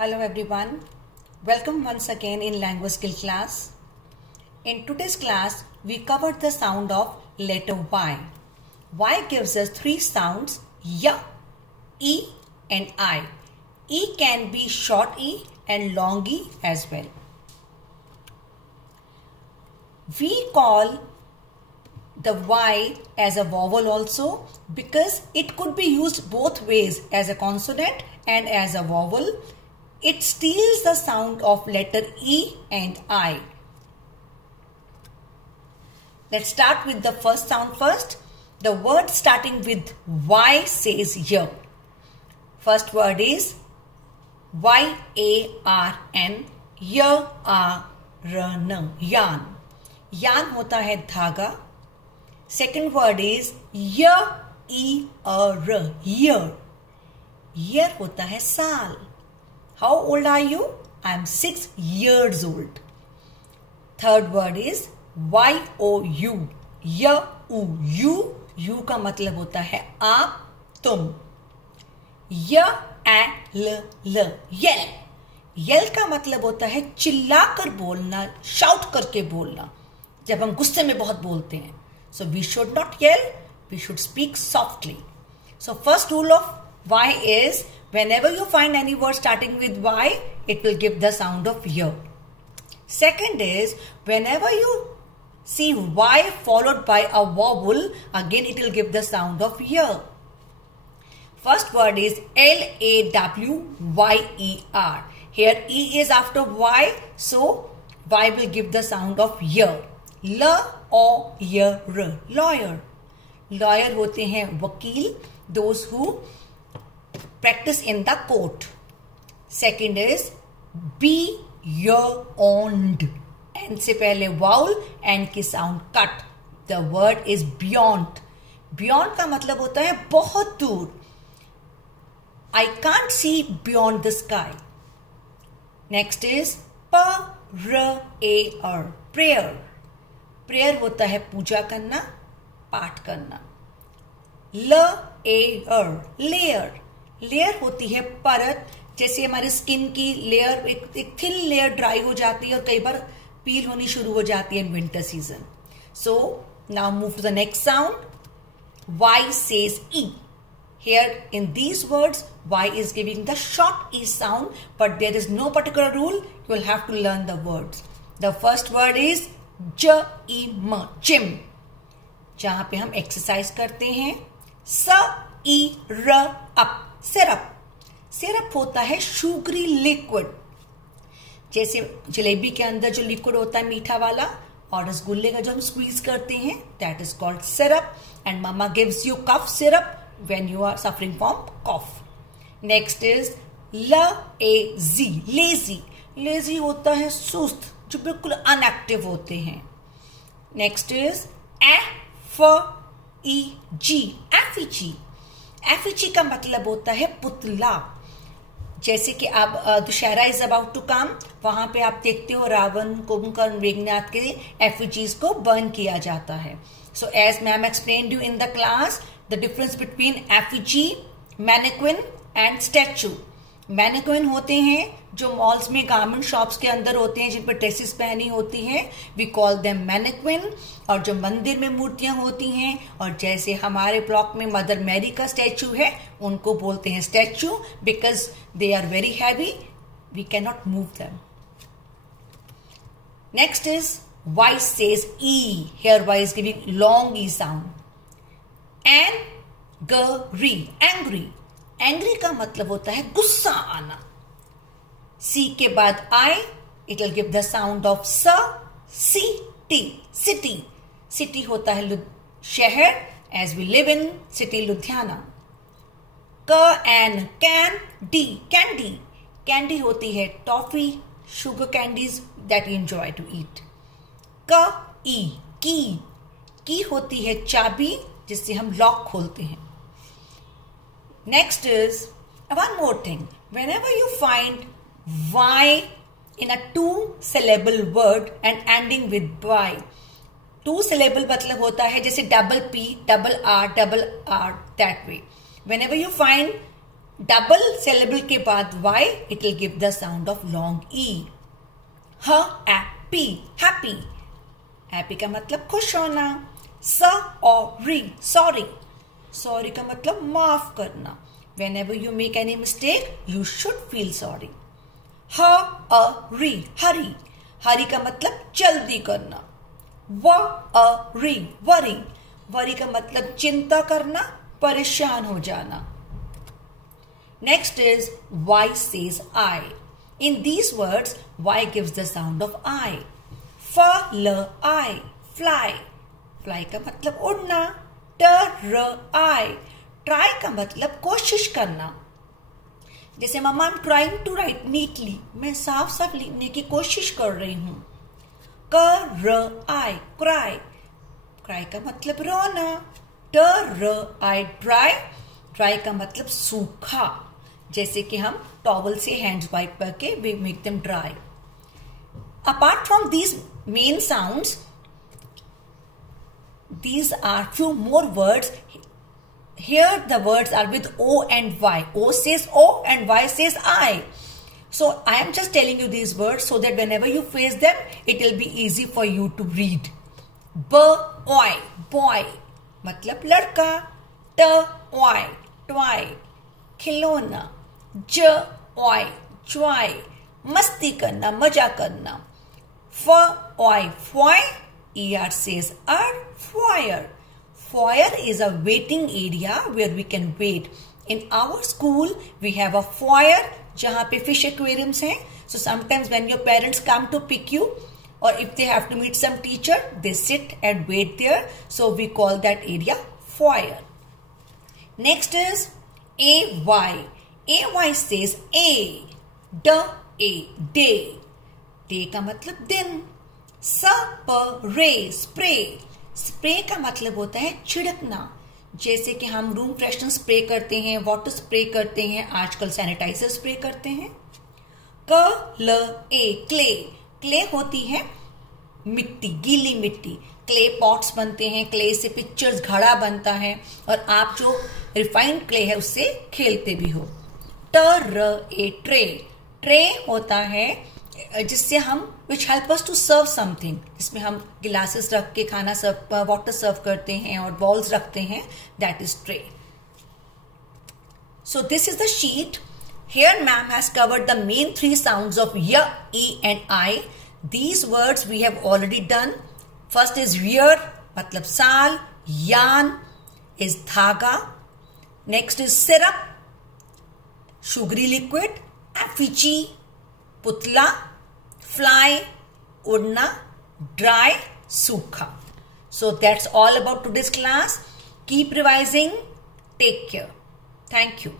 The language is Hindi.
Hello everyone, welcome once again in language skill class. In today's class, we covered the sound of letter Y. Y gives us three sounds, Y, E and I. E can be short E and long E as well. We call the Y as a vowel also because it could be used both ways, as a consonant and as a vowel. It steals the sound of letter E and I. Let's start with the first sound first. The word starting with Y says Y. First word is Y-A-R-N, Y-A-R-N, yarn. Yarn होता है धागा. Second word is Y-E-R, year. Year होता है साल. How old are you? I am 6 years old. Third word is Y-O-U, Y-U. U का मतलब होता है आप, तुम. Y-A-L-L, yell. Yell का मतलब होता है चिल्ला कर बोलना, शाउट करके बोलना, जब हम गुस्से में बहुत बोलते हैं. So we should not yell, we should speak softly. So first rule of Y is, whenever you find any word starting with Y, it will give the sound of Y. Second is, whenever you see Y followed by a vowel, again it will give the sound of Y. First word is L-A-W-Y-E-R. Here E is after Y, so Y will give the sound of Y. L-O-Y-R, lawyer. Lawyer होते हैं वकील, those who practice in the court. Second is beyond. N से पहले vowel, N की sound cut. The word is beyond. Beyond का मतलब होता है बहुत दूर. I can't see beyond the sky. Next is prayer. Prayer. Prayer होता है पूजा करना, पाठ करना. Layer. Layer. लेयर होती है परत. जैसे हमारी स्किन की लेयर एक थिन लेयर ड्राई हो जाती है और कई बार पील होनी शुरू हो जाती है in winter season. So now move to the next sound. Y says E. Here in these words, Y is giving the short E sound, but there is no particular rule. You will have to learn the words. The first word is J-E-M, gym, जहां पे हम एक्सरसाइज करते हैं. S-E-R-up, syrup. सिरप होता है शुगरी लिक्विड. जैसे जलेबी के अंदर जो लिक्विड होता है मीठा वाला, और रसगुल्ले का जो हम स्क्वीज करते हैं, that is called syrup. And mama gives you cough syrup when you are suffering from cough. Next is lazy, lazy. Lazy होता है सुस्त, जो बिल्कुल अनएक्टिव होते हैं. Next is F-E-G, effigy. Effigy का मतलब होता है पुतला. जैसे कि आप Dussehra is about to come, वहां पे आप देखते हो रावण, कुंभकर्ण, मेघनाथ के एफिजीज को बर्न किया जाता है. So as ma'am explained you in the class, the difference between effigy, mannequin and statue. Mannequin होते हैं जो मॉल्स में गारमेंट शॉप्स के अंदर होते हैं, जिन पर ड्रेसेस पहनी होती हैं, वी कॉल देम मैनेक्विन. और जो मंदिर में मूर्तियां होती हैं, और जैसे हमारे ब्लॉक में मदर मैरी का स्टैचू है, उनको बोलते हैं statue, because they are very heavy, we can not move them. Next is Y says E. Here Y is giving long E sound. Angry, angry. Angry का मतलब होता है गुस्सा आना. C के बाद I, it will give the sound of city. City. City होता है शहर, as we live in city Ludhiana. Candy. Candy. Candy होती है toffee, sugar candies that we enjoy to eat. की होती है चाबी, जिससे हम लॉक खोलते हैं. Next is one more thing. Whenever you find Y in a two-syllable word and ending with Y, two-syllable मतलब होता है जैसे double P, double R, that way. Whenever you find double syllable के बाद why it will give the sound of long E. Happy, happy. Happy का मतलब खुश होना. Sorry, sorry. सॉरी का मतलब माफ करना. Whenever you make any mistake, you should feel sorry. Hurry, hurry. हरी का मतलब जल्दी करना. Worry, worry. Worry का मतलब चिंता करना, परेशान हो जाना. Next is Y says I. In these words, Y gives the sound of I. Fly, fly. Fly का मतलब उड़ना. Try. ट्राई का मतलब कोशिश करना. जैसे mumma I am trying to write neatly. मैं साफ साफ लिखने की कोशिश कर रही हूं. Cry, cry. क्राई का मतलब रोना. ड्राई. ड्राई का मतलब सूखा. जैसे कि हम टॉवल से हैंड्स वाइप करके we make them dry. Apart from these main sounds, these are few more words. Here the words are with O and Y. O says O and Y says I. So I am just telling you these words so that whenever you face them, it will be easy for you to read. Boy, boy. मतलब लड़का. Toy, toy. खिलौना. Joy, joy. मस्ती करना, मजा करना. Foy, foy. ER says foyer. Foyer is a waiting area where we can wait. In our school, we have a foyer जहाँ पे fish aquariums हैं. So sometimes when your parents come to pick you, or if they have to meet some teacher, they sit and wait there. So we call that area foyer. Next is AY. AY says day. Day का मतलब दिन. स्प्रे. स्प्रे का मतलब होता है छिड़कना. जैसे कि हम रूम फ्रेशनर स्प्रे करते हैं, वाटर स्प्रे करते हैं, आजकल सैनिटाइजर स्प्रे करते हैं. क्ले. क्ले होती है मिट्टी, गीली मिट्टी. क्ले पॉट्स बनते हैं, क्ले से पिक्चर्स, घड़ा बनता है, और आप जो रिफाइंड क्ले है उससे खेलते भी हो. ट्रे. ट्रे होता है जिससे हम which help us to serve something, जिसमें हम गिलासेस रख के खाना सर्व, वाटर सर्व करते हैं और बॉल्स रखते हैं. That is tray. So this is the sheet. Here ma'am has covered the main 3 sounds of Y, E and I. These words we have already done. First is year मतलब साल. यान इज धागा. Next is syrup, sugary liquid. Effigy पुतला. फ्लाई उड़ना. ड्राई सूखा. So that's all about today's class. Keep revising. Take care. Thank you.